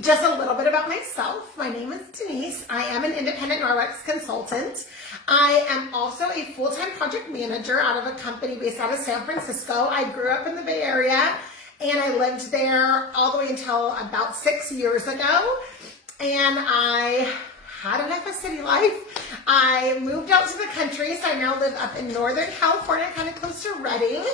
Just a little bit about myself. My name is Denise. I am an independent Norwex consultant. I am also a full-time project manager out of a company based out of San Francisco. I grew up in the Bay Area and I lived there all the way until about 6 years ago. And I had enough of city life. I moved out to the country, so I now live up in Northern California, kind of close to Redding.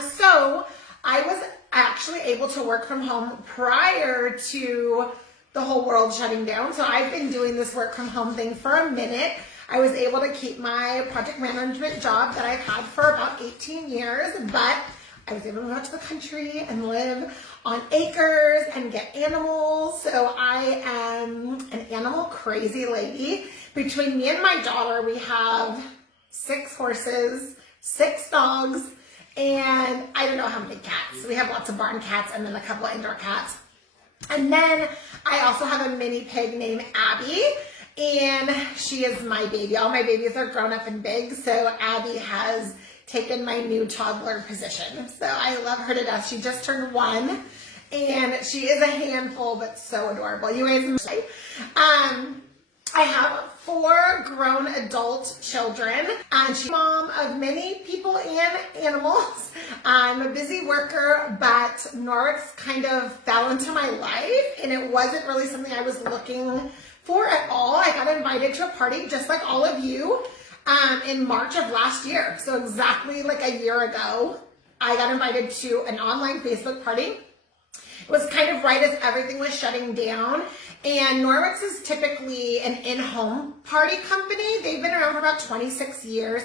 So I was actually able to work from home prior to the whole world shutting down. So I've been doing this work from home thing for a minute. I was able to keep my project management job that I've had for about 18 years, but I was able to move out to the country and live on acres and get animals. So I am an animal crazy lady. Between me and my daughter, we have 6 horses, 6 dogs, and I don't know how many cats. We have lots of barn cats and then a couple of indoor cats. And then I also have a mini pig named Abby, and she is my baby. All my babies are grown up and big, so Abby has taken my new toddler position. So I love her to death. She just turned 1, and she is a handful, but so adorable. You guys, I have 4 grown adult children, and she's mom of many people and animals. I'm a busy worker, but Norwex kind of fell into my life, and it wasn't really something I was looking for at all. I got invited to a party just like all of you in March of last year. So exactly like a year ago, I got invited to an online Facebook party. It was kind of right as everything was shutting down. And Norwex is typically an in-home party company. They've been around for about 27 years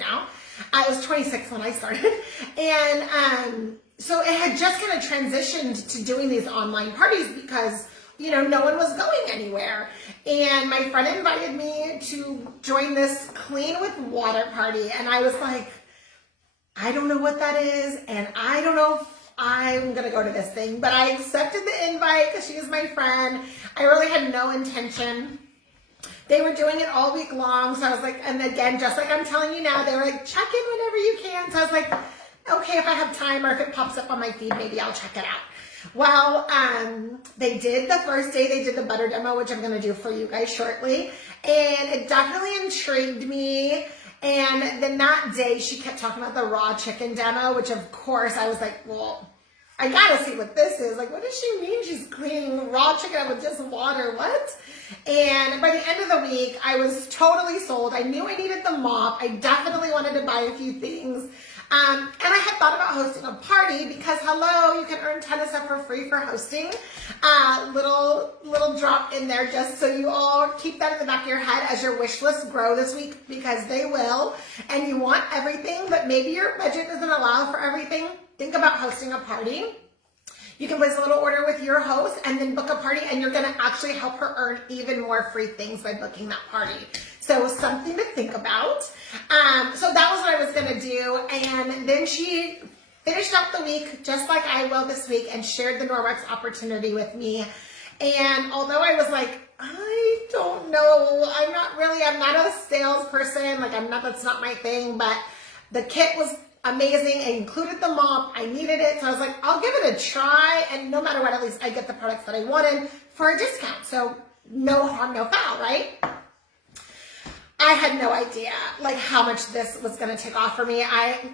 now. I was 26 when I started. And so it had just kind of transitioned to doing these online parties because, you know, no one was going anywhere. And my friend invited me to join this clean with water party. And I was like, I don't know what that is. And I don't know if I'm going to go to this thing, but I accepted the invite because she is my friend. I really had no intention. They were doing it all week long. So I was like, and again, just like I'm telling you now, they were like, check in whenever you can. So I was like, okay, if I have time or if it pops up on my feed, maybe I'll check it out. Well, they did the first day, they did the butter demo, which I'm going to do for you guys shortly. And it definitely intrigued me. And then that day, she kept talking about the raw chicken demo, which of course I was like, well, I gotta see what this is. Like, what does she mean she's cleaning raw chicken with just water? What? And by the end of the week, I was totally sold. I knew I needed the mop. I definitely wanted to buy a few things. And I had thought about hosting a party because, hello, you can earn a ton of stuff for free for hosting. Little drop in there just so you all keep that in the back of your head as your wish lists grow this week, because they will. And you want everything, but maybe your budget doesn't allow for everything. Think about hosting a party. You can place a little order with your host and then book a party, and you're going to actually help her earn even more free things by booking that party. So something to think about. So that was what I was going to do. And then she finished up the week just like I will this week and shared the Norwex opportunity with me. And although I was like, I don't know, I'm not a salesperson. Like that's not my thing, but the kit was amazing. It included the mop. I needed it. So I was like, I'll give it a try. And no matter what, at least I get the products that I wanted for a discount. So no harm, no foul, right? I had no idea like how much this was going to take off for me.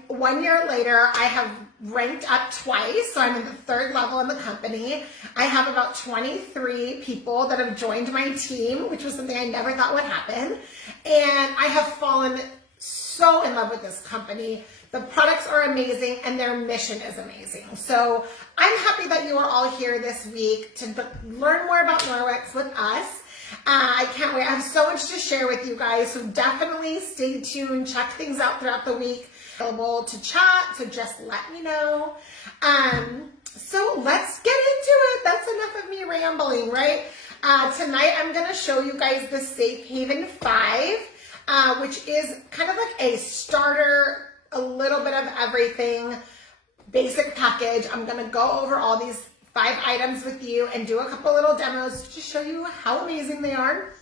1 year later, I have ranked up twice. So I'm in the 3rd level in the company. I have about 23 people that have joined my team, which was something I never thought would happen. And I have fallen so in love with this company. The products are amazing and their mission is amazing. So I'm happy that you are all here this week to learn more about Norwex with us. I can't wait. I have so much to share with you guys. So definitely stay tuned. Check things out throughout the week. Available to chat. So just let me know. So let's get into it. That's enough of me rambling, right? Tonight I'm going to show you guys the Safe Haven 5, which is kind of like a starter, a little bit of everything, basic package. I'm going to go over all these 5 items with you and do a couple little demos to show you how amazing they are.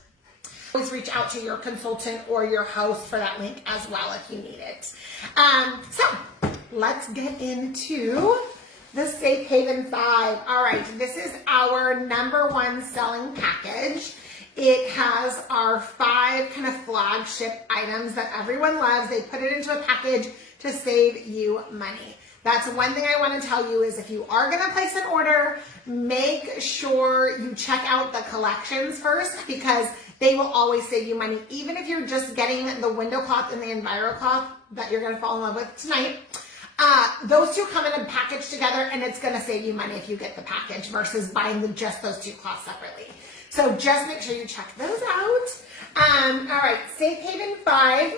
Always reach out to your consultant or your host for that link as well if you need it. So let's get into The Safe Haven 5. All right, this is our #1 selling package. It has our 5 kind of flagship items that everyone loves. They put it into a package to save you money. That's one thing I want to tell you is if you are going to place an order, make sure you check out the collections first because they will always save you money. Even if you're just getting the window cloth and the Enviro cloth that you're going to fall in love with tonight, those two come in a package together and it's going to save you money if you get the package versus buying just those 2 cloths separately. So just make sure you check those out. All right, Safe Haven 5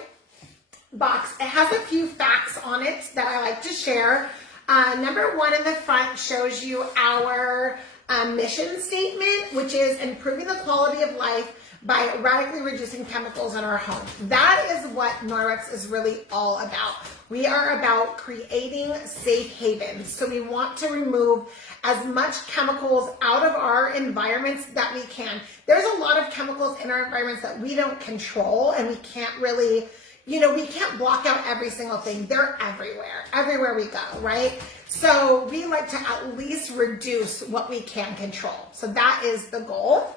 box. It has a few facts on it that I like to share. #1 in the front shows you our mission statement, which is improving the quality of life by radically reducing chemicals in our home. That is what Norwex is really all about. We are about creating safe havens. So we want to remove as much chemicals out of our environments that we can. There's a lot of chemicals in our environments that we don't control and we can't really, we can't block out every single thing. They're everywhere we go, right? So we like to at least reduce what we can control. So that is the goal.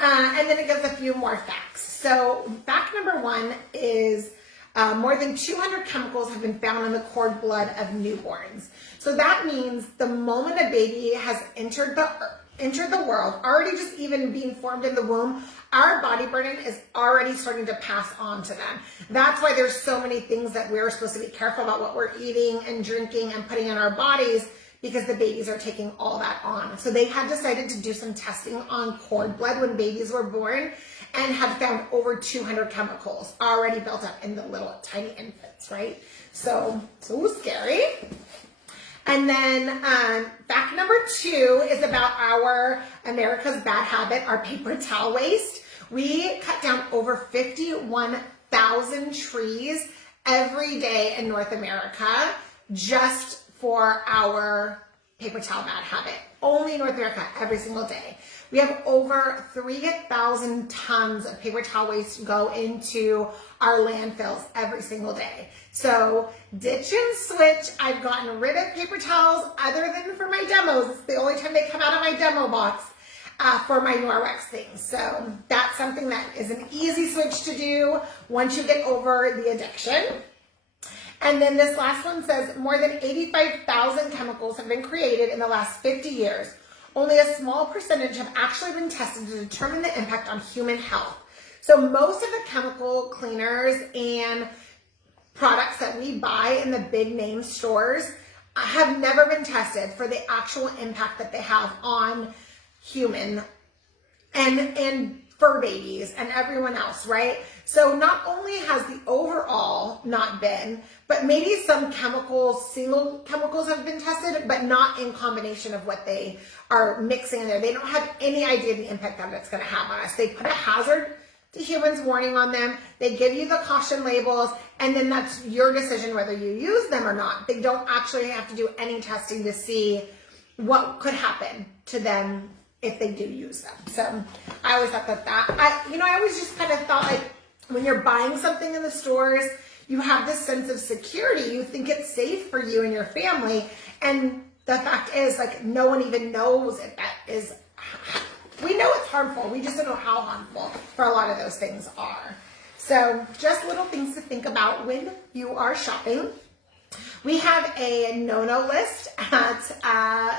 And then it gives a few more facts. So fact #1 is more than 200 chemicals have been found in the cord blood of newborns. So that means the moment a baby has entered the world, already just even being formed in the womb, our body burden is already starting to pass on to them. That's why there's so many things that we're supposed to be careful about what we're eating and drinking and putting in our bodies because the babies are taking all that on. So they had decided to do some testing on cord blood when babies were born and had found over 200 chemicals already built up in the little tiny infants, right? So scary. And then fact #2 is about our America's Bad Habit, our paper towel waste. We cut down over 51,000 trees every day in North America just for our paper towel bad habit. Only North America, every single day. We have over 3,000 tons of paper towel waste go into our landfills every single day. So ditch and switch. I've gotten rid of paper towels other than for my demos. It's the only time they come out of my demo box for my Norwex things. So that's something that is an easy switch to do once you get over the addiction. And then this last one says more than 85,000 chemicals have been created in the last 50 years. Only a small percentage have actually been tested to determine the impact on human health. So most of the chemical cleaners and products that we buy in the big name stores have never been tested for the actual impact that they have on human and fur babies and everyone else, right? So not only has the overall not been, but maybe some chemicals, single chemicals have been tested, but not in combination of what they are mixing in there. They don't have any idea the impact that it's going to have on us. They put a hazard to humans warning on them. They give you the caution labels, and then that's your decision whether you use them or not. They don't actually have to do any testing to see what could happen to them if they do use them. So I always thought I always just kind of thought like when you're buying something in the stores, you have this sense of security. You think it's safe for you and your family. And the fact is like no one even knows if that is, we know it's harmful. We just don't know how harmful for a lot of those things are. So just little things to think about when you are shopping. We have a no-no list at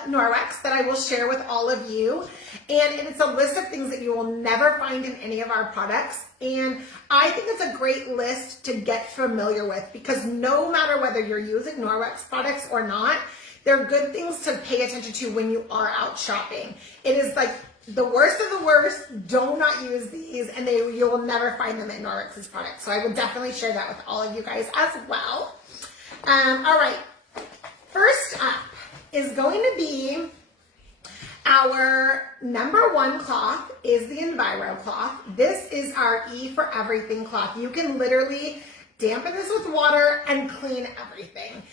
Norwex that I will share with all of you. And it's a list of things that you will never find in any of our products. And I think it's a great list to get familiar with because no matter whether you're using Norwex products or not, they're good things to pay attention to when you are out shopping. It is like the worst of the worst, do not use these, and you will never find them in Norwex's products. So I would definitely share that with all of you guys as well. All right, first up is going to be our #1 cloth is the Enviro cloth. This is our E for everything cloth. You can literally dampen this with water and clean everything.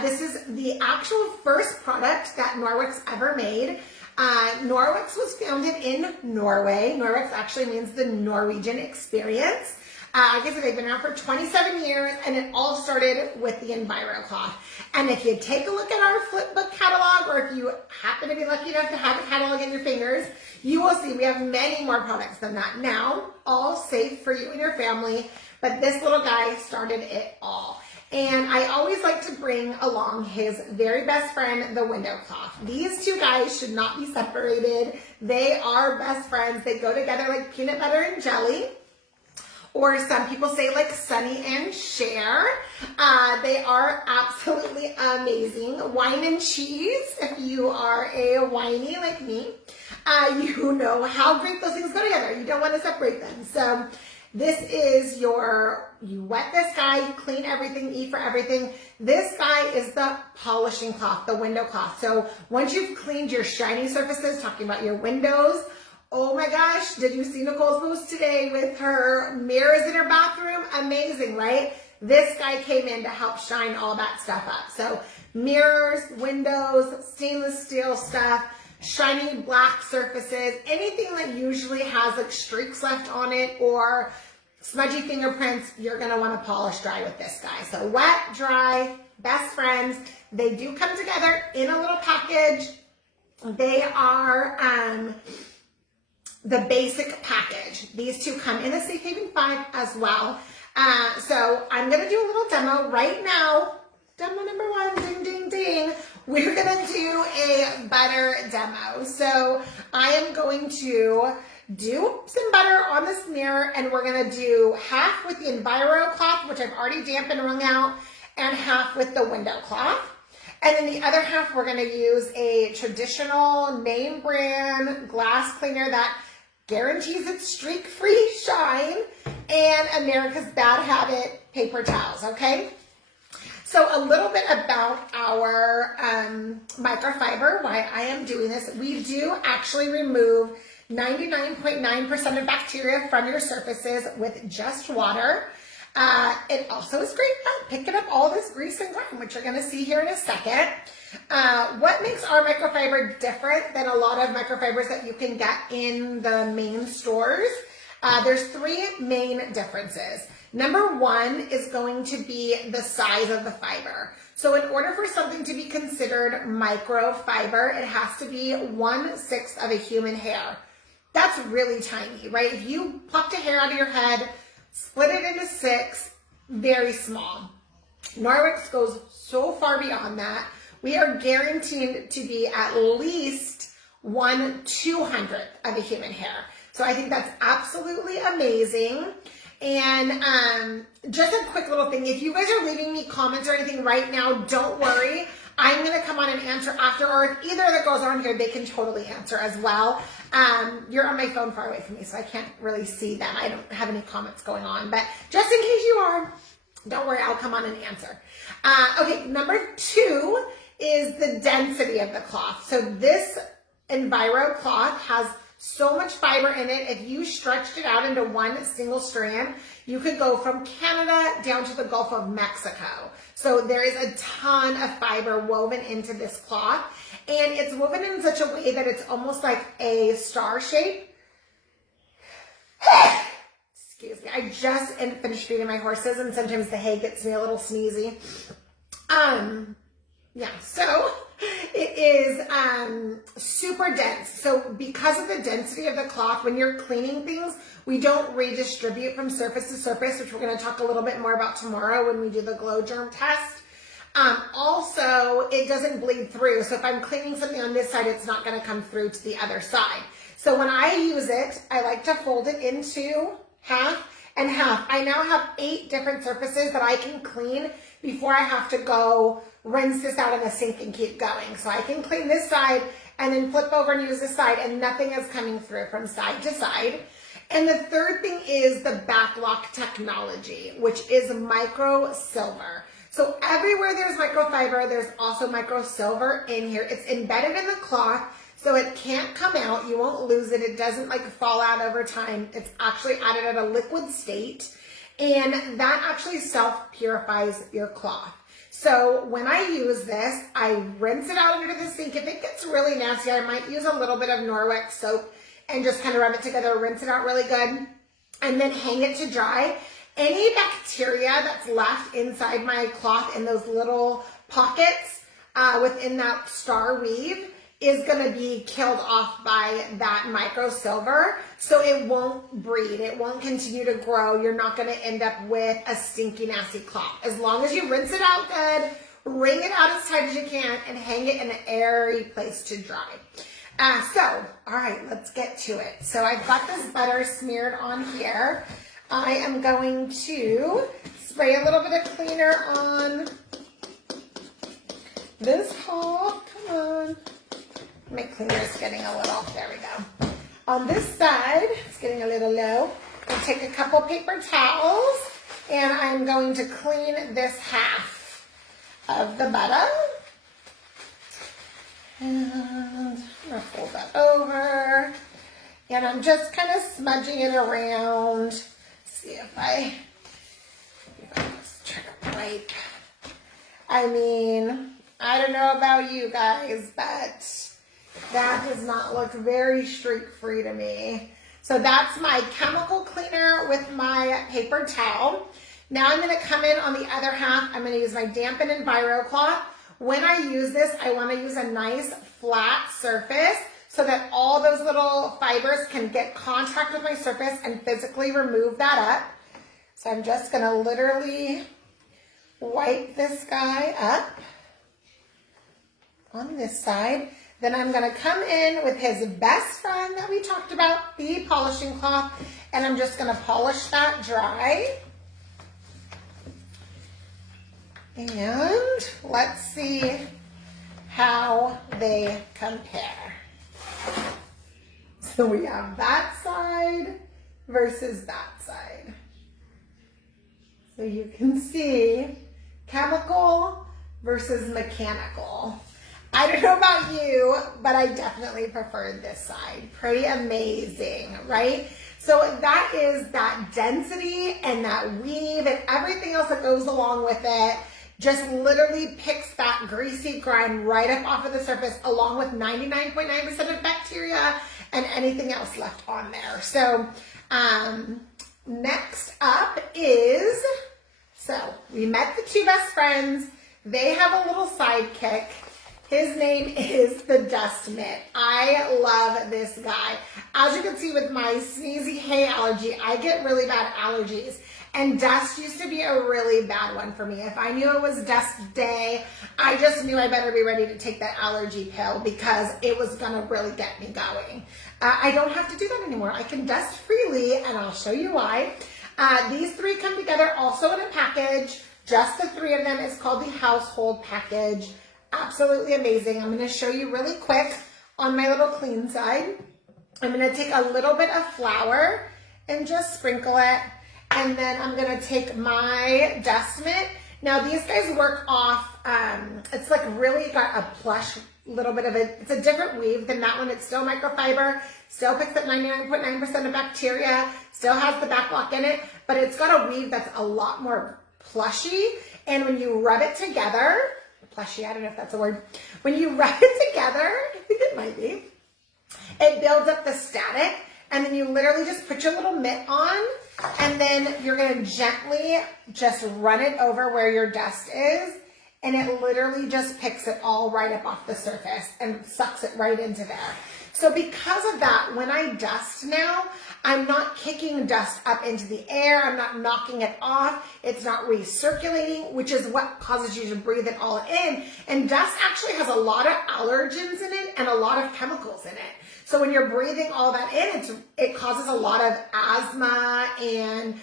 This is the actual first product that Norwex ever made. Norwex was founded in Norway. Norwex actually means the Norwegian experience. Like I said, they've been around for 27 years, and it all started with the Enviro cloth. And if you take a look at our flipbook catalog, or if you happen to be lucky enough to have a catalog in your fingers, you will see we have many more products than that now, all safe for you and your family. But this little guy started it all. And I always like to bring along his very best friend, the window cloth. These two guys should not be separated. They are best friends. They go together like peanut butter and jelly. Or some people say like Sonny and Cher. They are absolutely amazing. Wine and cheese, if you are a whiny like me, you know how great those things go together. You don't want to separate them. So this is you wet this guy, you clean everything, eat for everything. This guy is the polishing cloth, the window cloth. So once you've cleaned your shiny surfaces, talking about your windows, oh my gosh, did you see Nicole's post today with her mirrors in her bathroom? Amazing, right? This guy came in to help shine all that stuff up. So mirrors, windows, stainless steel stuff, shiny black surfaces, anything that usually has like streaks left on it or smudgy fingerprints, you're gonna wanna polish dry with this guy. So wet, dry, best friends. They do come together in a little package. They are the basic package. These two come in the Safe Haven 5 as well. So I'm gonna do a little demo right now. Demo number 1, ding, ding, ding. We're gonna do a butter demo. So I am going to do some butter on this mirror, and we're gonna do half with the Enviro cloth, which I've already dampened and wrung out, and half with the window cloth. And then the other half, we're gonna use a traditional name brand glass cleaner that guarantees its streak-free shine, and America's Bad Habit paper towels, okay? So a little bit about our microfiber, why I am doing this. We do actually remove 99.9% of bacteria from your surfaces with just water. It also is great at picking up all this grease and grime, which you're gonna see here in a second. What makes our microfiber different than a lot of microfibers that you can get in the main stores? There's 3 main differences. Number 1 is going to be the size of the fiber. So in order for something to be considered microfiber, it has to be 1/6 of a human hair. That's really tiny, right? If you plucked a hair out of your head, split it into 6, very small. Norwex goes so far beyond that. We are guaranteed to be at least 1/200th of a human hair. So I think that's absolutely amazing. And just a quick little thing, if you guys are leaving me comments or anything right now, don't worry. I'm going to come on and answer after, or if either of the girls are on here, they can totally answer as well. You're on my phone far away from me, so I can't really see them. I don't have any comments going on, but just in case you are, don't worry, I'll come on and answer. Okay, number 2 is the density of the cloth. So this Enviro cloth has so much fiber in it. If you stretched it out into one single strand, you could go from Canada down to the Gulf of Mexico. So there is a ton of fiber woven into this cloth, and it's woven in such a way that it's almost like a star shape. Excuse me, I just finished feeding my horses, and sometimes the hay gets me a little sneezy. Yeah, so it is super dense. So because of the density of the cloth, when you're cleaning things, we don't redistribute from surface to surface, which we're going to talk a little bit more about tomorrow when we do the glow germ test. Also, it doesn't bleed through. So if I'm cleaning something on this side, it's not going to come through to the other side. So when I use it, I like to fold it into half and half. I now have 8 different surfaces that I can clean before I have to go rinse this out in the sink and keep going. So I can clean this side and then flip over and use this side, and nothing is coming through from side to side. And the third thing is the backlock technology, which is micro silver. So everywhere there's microfiber, there's also micro silver in here. It's embedded in the cloth, so it can't come out. You won't lose it. It doesn't like fall out over time. It's actually added at a liquid state, and that actually self-purifies your cloth. So when I use this, I rinse it out under the sink. If it gets really nasty, I might use a little bit of Norwex soap and just kind of rub it together, rinse it out really good, and then hang it to dry. any bacteria that's left inside my cloth in those little pockets within that star weave is going to be killed off by that microsilver, so it won't breed, it won't continue to grow. You're not going to end up with a stinky, nasty cloth. As long as you rinse it out good, wring it out as tight as you can, and hang it in an airy place to dry. All right, let's get to it. So I've got this butter smeared on here. I am going to spray a little bit of cleaner on this hole. Come on. My cleaner is getting a little, there we go. On this side, it's getting a little low. I'll take a couple paper towels and I'm going to clean this half of the butter. And I'm going to fold that over. And I'm just kind of smudging it around. See if I just try to wipe. I mean, I don't know about you guys, but that does not look very streak-free to me. So that's my chemical cleaner with my paper towel. Now I'm going to come in on the other half. I'm going to use my dampen and biro cloth. When I use this, I want to use a nice flat surface so that all those little fibers can get contact with my surface and physically remove that up. So I'm just going to literally wipe this guy up on this side. Then I'm going to come in with his best friend that we talked about, the polishing cloth, and I'm just going to polish that dry. And let's see how they compare. So we have that side versus that side. So you can see chemical versus mechanical. I don't know about you, but I definitely prefer this side. Pretty amazing, right? So that is that density and that weave and everything else that goes along with it. Just literally picks that greasy grime right up off of the surface, along with 99.9% of bacteria and anything else left on there. So next up is, so we met the two best friends. They have a little sidekick. His name is the Dust Mitt. I love this guy. As you can see with my sneezy hay allergy, I get really bad allergies. And dust used to be a really bad one for me. If I knew it was dust day, I just knew I better be ready to take that allergy pill because it was gonna really get me going. I don't have to do that anymore. I can dust freely, and I'll show you why. These three come together also in a package. Just the three of them. It's called the household package. Absolutely amazing. I'm gonna show you really quick on my little clean side. I'm gonna take a little bit of flour and just sprinkle it. And then I'm gonna take my dust mitt. Now these guys work off, it's like really got a plush little bit of it. It's a different weave than that one. It's still microfiber, still picks up 99.9% of bacteria, still has the back lock in it, but it's got a weave that's a lot more plushy. And when you rub it together, plushy, I don't know if that's a word. When you rub it together, I think it might be, it builds up the static. And then you literally just put your little mitt on, and then you're gonna gently just run it over where your dust is, and it literally just picks it all right up off the surface and sucks it right into there. So because of that, when I dust now, I'm not kicking dust up into the air, I'm not knocking it off, it's not recirculating, which is what causes you to breathe it all in. And dust actually has a lot of allergens in it and a lot of chemicals in it. So when you're breathing all that in, it causes a lot of asthma and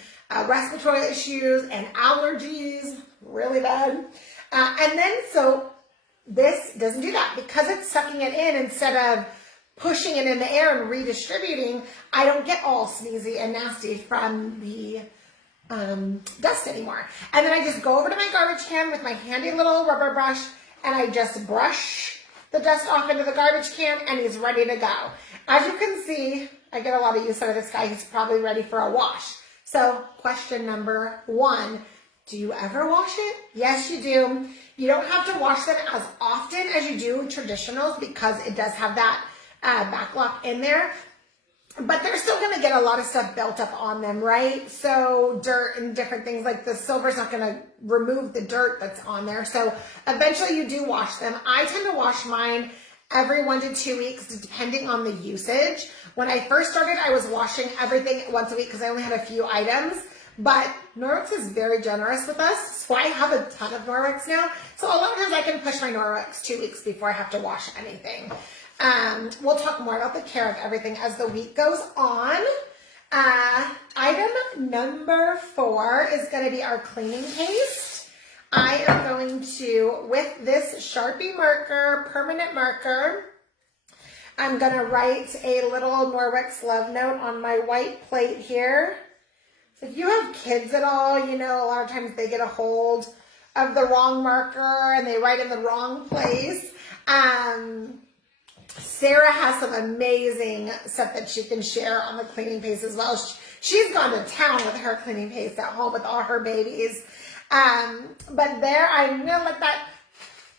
respiratory issues and allergies, really bad. And then, so this doesn't do that. Because it's sucking it in instead of pushing it in the air and redistributing, I don't get all sneezy and nasty from the dust anymore. And then I just go over to my garbage can with my handy little rubber brush, and I just brush the dust off into the garbage can, and he's ready to go. As you can see, I get a lot of use out of this guy. He's probably ready for a wash. So question number one, do you ever wash it? Yes, you do. You don't have to wash them as often as you do traditionals because it does have that back lock in there. but they're still going to get a lot of stuff built up on them, right? So dirt and different things, like the silver's not going to remove the dirt that's on there. So eventually you do wash them. I tend to wash mine every 1 to 2 weeks, depending on the usage. When I first started, I was washing everything once a week because I only had a few items. But Norwex is very generous with us, so I have a ton of Norwex now. So a lot of times I can push my Norwex 2 weeks before I have to wash anything. We'll talk more about the care of everything as the week goes on. Item number 4 is going to be our cleaning paste. I am going to, with this Sharpie marker, permanent marker, I'm going to write a little Norwex love note on my white plate here. So if you have kids at all, you know, a lot of times they get a hold of the wrong marker and they write in the wrong place. Sarah has some amazing stuff that she can share on the cleaning paste as well. She's gone to town with her cleaning paste at home with all her babies. But there, I'm going to let that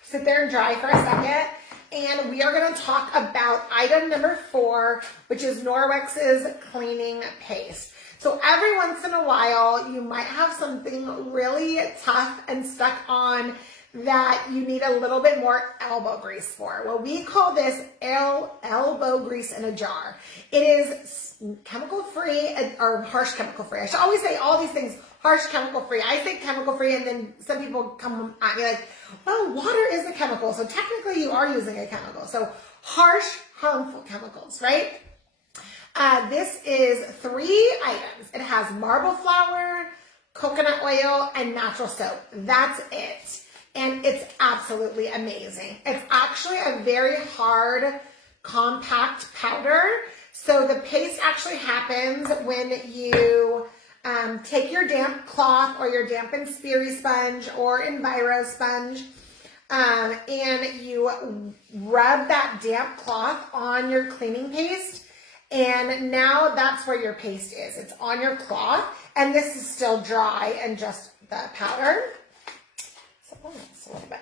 sit there and dry for a second. And we are going to talk about item number 4, which is Norwex's cleaning paste. So every once in a while, you might have something really tough and stuck on that you need a little bit more elbow grease for. Well, we call this elbow grease in a jar. It is chemical free, or harsh chemical free. I should always say all these things harsh chemical free. I say chemical free, and then some people come at me like, well, water is a chemical, so technically you are using a chemical. So harsh, harmful chemicals, right? This is 3 items. It has marble flour, coconut oil, and natural soap. That's it. And it's absolutely amazing. It's actually a very hard, compact powder. So the paste actually happens when you take your damp cloth or your damp and speary sponge or Enviro sponge, and you rub that damp cloth on your cleaning paste. And now that's where your paste is. It's on your cloth, and this is still dry and just the powder. So, a little bit.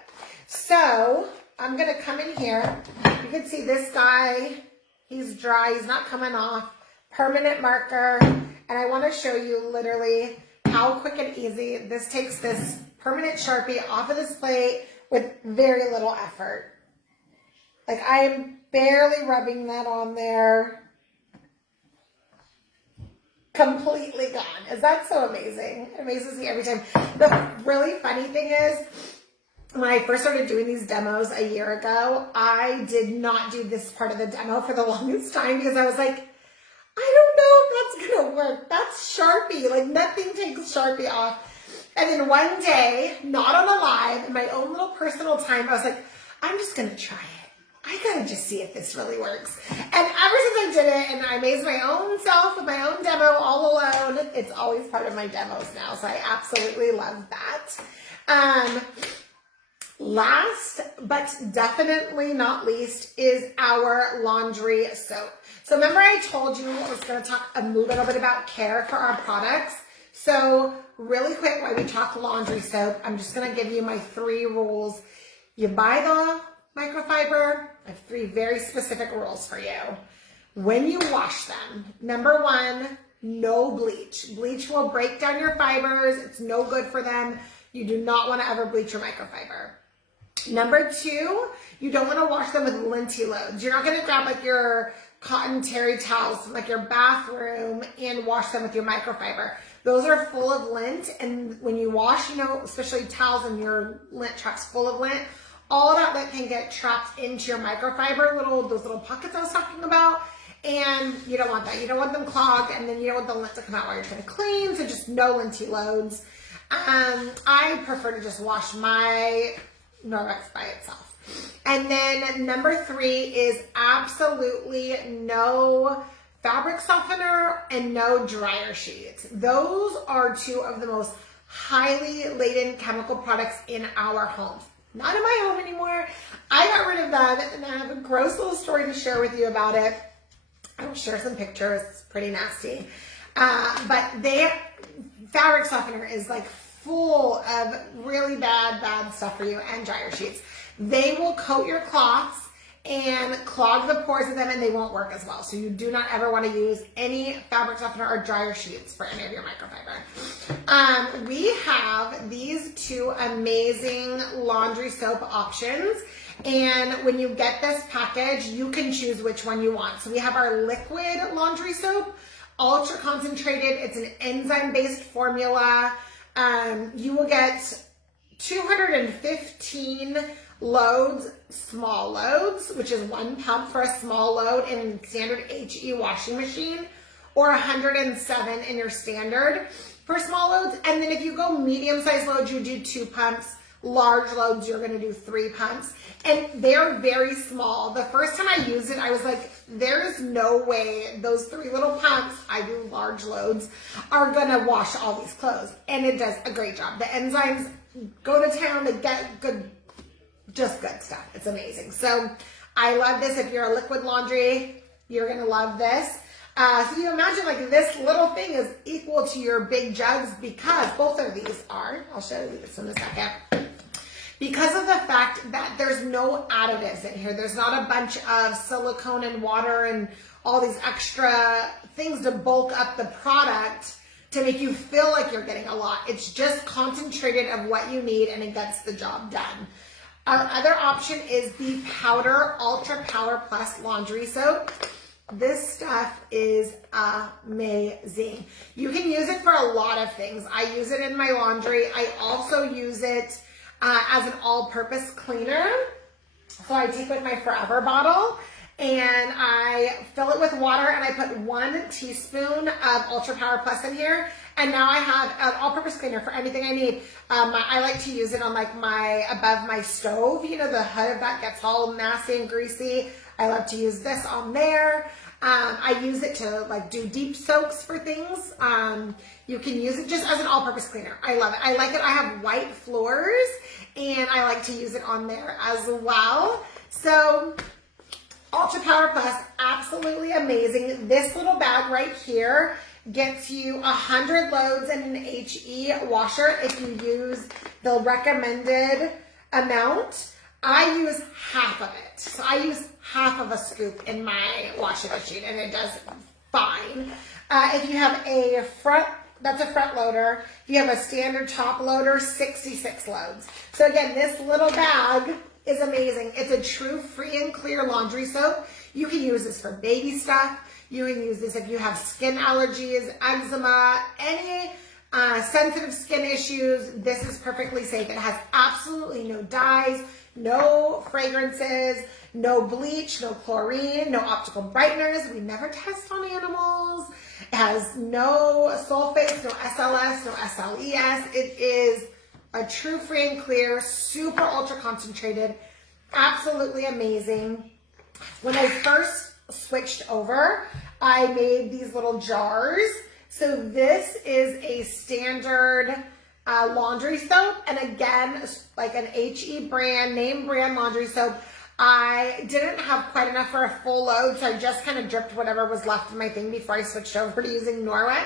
So I'm going to come in here. You can see this guy, he's dry. He's not coming off. Permanent marker. And I want to show you literally how quick and easy this takes this permanent Sharpie off of this plate with very little effort. Like, I am barely rubbing that on there. Completely gone. Is that so amazing? It amazes me every time. The really funny thing is, when I first started doing these demos a year ago, I did not do this part of the demo for the longest time because I was like, I don't know if that's going to work. That's Sharpie. Like, nothing takes Sharpie off. And then one day, not on a live, in my own little personal time, I was like, I'm just going to try it. I gotta just see if this really works. And ever since I did it, and I amazed my own self with my own demo all alone, it's always part of my demos now. So I absolutely love that. Last, but definitely not least, is our laundry soap. So remember I told you I was going to talk a little bit about care for our products. So really quick, while we talk laundry soap, I'm just going to give you my 3 rules. You buy the microfiber. I have 3 very specific rules for you. When you wash them, number 1, no bleach. Bleach will break down your fibers. It's no good for them. You do not want to ever bleach your microfiber. Number 2, you don't want to wash them with linty loads. You're not going to grab like your cotton terry towels from like your bathroom and wash them with your microfiber. Those are full of lint, and when you wash, you know, especially towels and your lint truck's full of lint, all that lint can get trapped into your microfiber, those little pockets I was talking about, and you don't want that. You don't want them clogged, and then you don't want the lint to come out while you're trying to clean, so just no linty loads. I prefer to just wash my Norwex by itself. And then number 3 is absolutely no fabric softener and no dryer sheets. Those are 2 of the most highly laden chemical products in our homes. Not in my home anymore. I got rid of them, and I have a gross little story to share with you about it. I'll share some pictures. It's pretty nasty. But fabric softener is like full of really bad stuff for you, and dryer sheets. They will coat your cloths, and clog the pores of them, and they won't work as well. So you do not ever want to use any fabric softener or dryer sheets for any of your microfiber. We have these two amazing laundry soap options. And when you get this package, you can choose which one you want. So we have our liquid laundry soap, ultra concentrated. It's an enzyme-based formula. You will get 215 loads, small loads, which is 1 pump for a small load in standard HE washing machine, or 107 in your standard for small loads. And then if you go medium-sized loads, you do 2 pumps. Large loads, you're going to do 3 pumps. And they're very small. The first time I used it, I was like, there's no way those 3 little pumps, I do large loads, are going to wash all these clothes. And it does a great job. The enzymes go to town to get good, just good stuff. It's amazing. So I love this. If you're a liquid laundry, you're going to love this. So you imagine like this little thing is equal to your big jugs, because both of these are, I'll show you this in a second, because of the fact that there's no additives in here. There's not a bunch of silicone and water and all these extra things to bulk up the product to make you feel like you're getting a lot. It's just concentrated of what you need, and it gets the job done. Our other option is the Powder Ultra Power Plus Laundry Soap. This stuff is amazing. You can use it for a lot of things. I use it in my laundry. I also use it as an all-purpose cleaner. So I take with my Forever bottle and I fill it with water, and I put 1 teaspoon of Ultra Power Plus in here. And now I have an all-purpose cleaner for anything I need. I like to use it on like above my stove. You know, the hood of that gets all nasty and greasy. I love to use this on there. I use it to like do deep soaks for things. You can use it just as an all-purpose cleaner. I love it. I like it. I have white floors, and I like to use it on there as well. So Ultra Power Plus, absolutely amazing. This little bag right here gets you 100 loads in an HE washer if you use the recommended amount. I use half of it. So I use half of a scoop in my washing machine, and it does fine. If you have a front, that's a front loader. If you have a standard top loader, 66 loads. So again, this little bag is amazing. It's a true free and clear laundry soap. You can use this for baby stuff. You can use this if you have skin allergies, eczema, any sensitive skin issues. This is perfectly safe. It has absolutely no dyes, no fragrances, no bleach, no chlorine, no optical brighteners. We never test on animals. It has no sulfates, no SLS, no SLES. It is a true free and clear, super ultra concentrated, absolutely amazing. When I first switched over, I made these little jars. So this is a standard laundry soap, and again, like an HE brand, name brand laundry soap. I didn't have quite enough for a full load, so I just kind of dripped whatever was left in my thing before I switched over to using Norwex.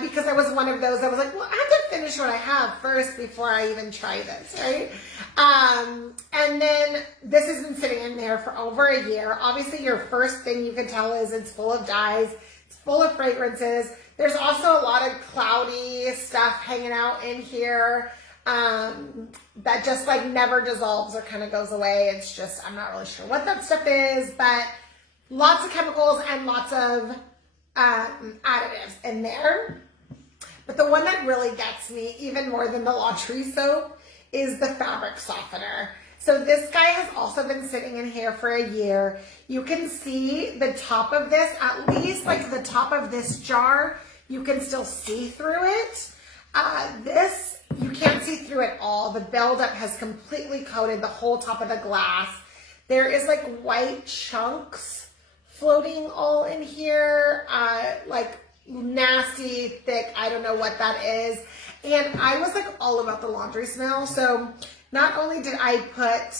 Because I was one of those, I was like, well, I have to finish what I have first before I even try this, right? And then this has been sitting in there for over a year. Obviously, your first thing you can tell is it's full of dyes, it's full of fragrances. There's also a lot of cloudy stuff hanging out in here that just like never dissolves or kind of goes away. It's just, I'm not really sure what that stuff is, but lots of chemicals and lots of additives in there. But the one that really gets me even more than the laundry soap is the fabric softener. So this guy has also been sitting in here for a year. You can see the top of this, at least like the top of this jar, you can still see through it. This, you can't see through it all. The buildup has completely coated the whole top of the glass. There is like white chunks floating all in here, like nasty, thick, I don't know what that is. And I was like all about the laundry smell. So not only did I put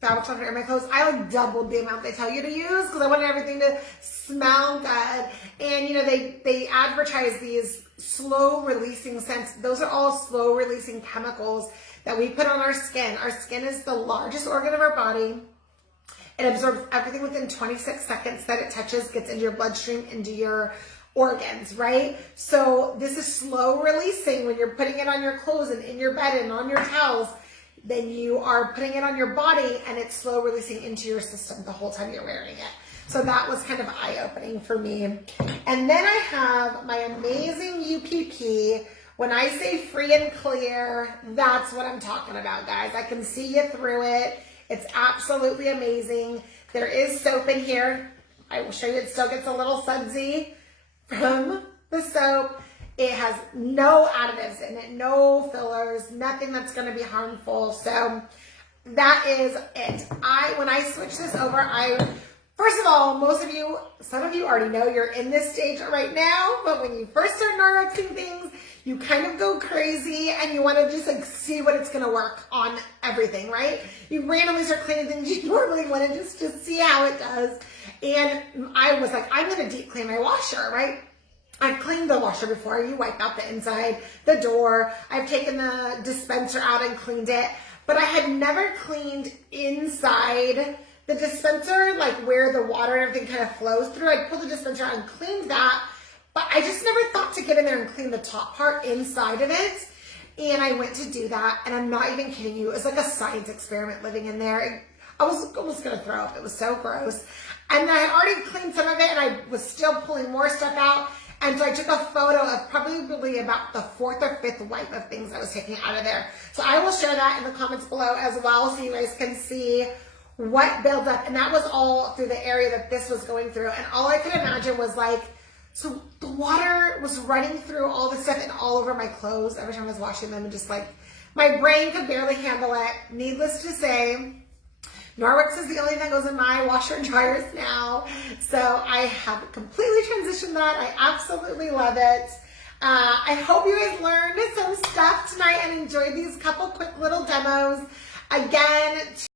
fabric softener in my clothes, I like doubled the amount they tell you to use because I wanted everything to smell good. And you know, they advertise these slow releasing scents. Those are all slow releasing chemicals that we put on our skin. Our skin is the largest organ of our body. It absorbs everything within 26 seconds that it touches, gets into your bloodstream, into your organs, right? So this is slow releasing when you're putting it on your clothes and in your bed and on your towels. Then you are putting it on your body and it's slow releasing into your system the whole time you're wearing it. So that was kind of eye-opening for me. And then I have my amazing UPP. When I say free and clear, that's what I'm talking about, guys. I can see you through it. It's absolutely amazing. There is soap in here. I will show you it still gets a little sudsy from the soap. It has no additives in it, no fillers, nothing that's going to be harmful. So that is it. When I switch this over, first of all, some of you already know you're in this stage right now, but when you first start Norwexing things, you kind of go crazy and you want to just like see what it's going to work on everything, right? You randomly start cleaning things you normally want to just see how it does. And I was like, I'm going to deep clean my washer, right? I've cleaned the washer before. You wipe out the inside, the door. I've taken the dispenser out and cleaned it, but I had never cleaned inside the dispenser, like where the water and everything kind of flows through. I pulled the dispenser out and cleaned that, but I just never thought to get in there and clean the top part inside of it. And I went to do that, and I'm not even kidding you. It was like a science experiment living in there. I was almost going to throw up. It was so gross. And I had already cleaned some of it, and I was still pulling more stuff out. And so I took a photo of probably about the 4th or 5th wipe of things I was taking out of there. So I will share that in the comments below as well so you guys can see what builds up. And that was all through the area that this was going through. And all I could imagine was like, so the water was running through all the stuff and all over my clothes every time I was washing them, and just like my brain could barely handle it. Needless to say, Norwex is the only thing that goes in my washer and dryers now. So I have completely transitioned that. I absolutely love it. I hope you guys learned some stuff tonight and enjoyed these couple quick little demos. Again,